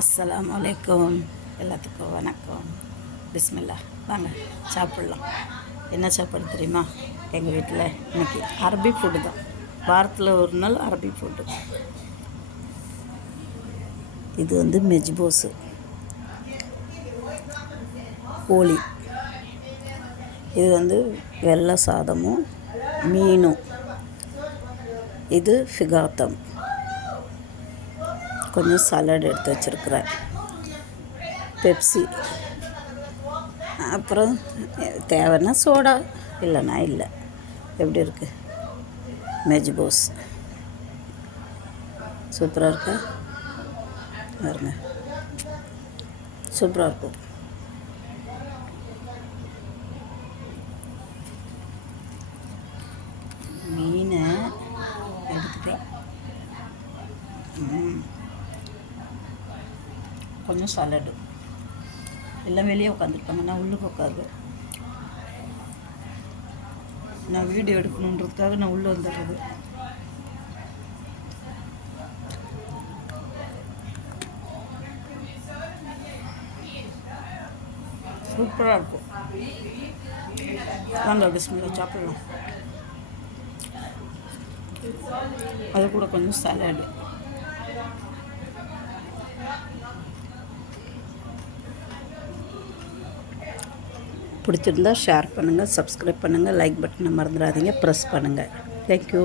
அஸ்ஸலாமு அலைக்கும். எல்லாத்துக்கும் வணக்கம். பிஸ்மில்லா. வாங்க சாப்பிட்லாம். என்ன சாப்பாடு தெரியுமா? எங்கள் வீட்டில் இன்றைக்கி அரபி ஃபுட்டு தான். வாரத்தில் ஒரு நாள் அரபி ஃபுட்டு. இது மெஜ்பூஸு கோழி. இது வெள்ளை சாதமும் மீனும். இது ஃபிகாத்தம். கொஞ்சம் சலாட் எடுத்து வச்சுருக்குறேன். பெப்சி, அப்புறம் தேவைன்னா சோடா, இல்லைன்னா இல்லை. எப்படி இருக்குது மெஜ்பூஸ்? சூப்பராக இருக்கா பாருங்க, சூப்பராக இருக்கும். மீனை எடுத்துட்டேன். கொஞ்சம் சாலடு. எல்லாம் வெளியே உட்காந்துருப்பாங்க, நான் உள்ளுக்கு உட்காந்து நான் வீடியோ எடுக்கணுன்றதுக்காக நான் உள்ளே வந்துடுறது. சூப்பராக இருக்கும். வாங்க பிஸ்மில்லா சாப்பிடலாம். அது கூட கொஞ்சம் சாலடு. பிடிச்சிருந்தா ஷேர் பண்ணுங்கள், சப்ஸ்கிரைப் பண்ணுங்கள், லைக் பட்டனை மறந்துடாதீங்க, ப்ரெஸ் பண்ணுங்கள். தேங்க்யூ.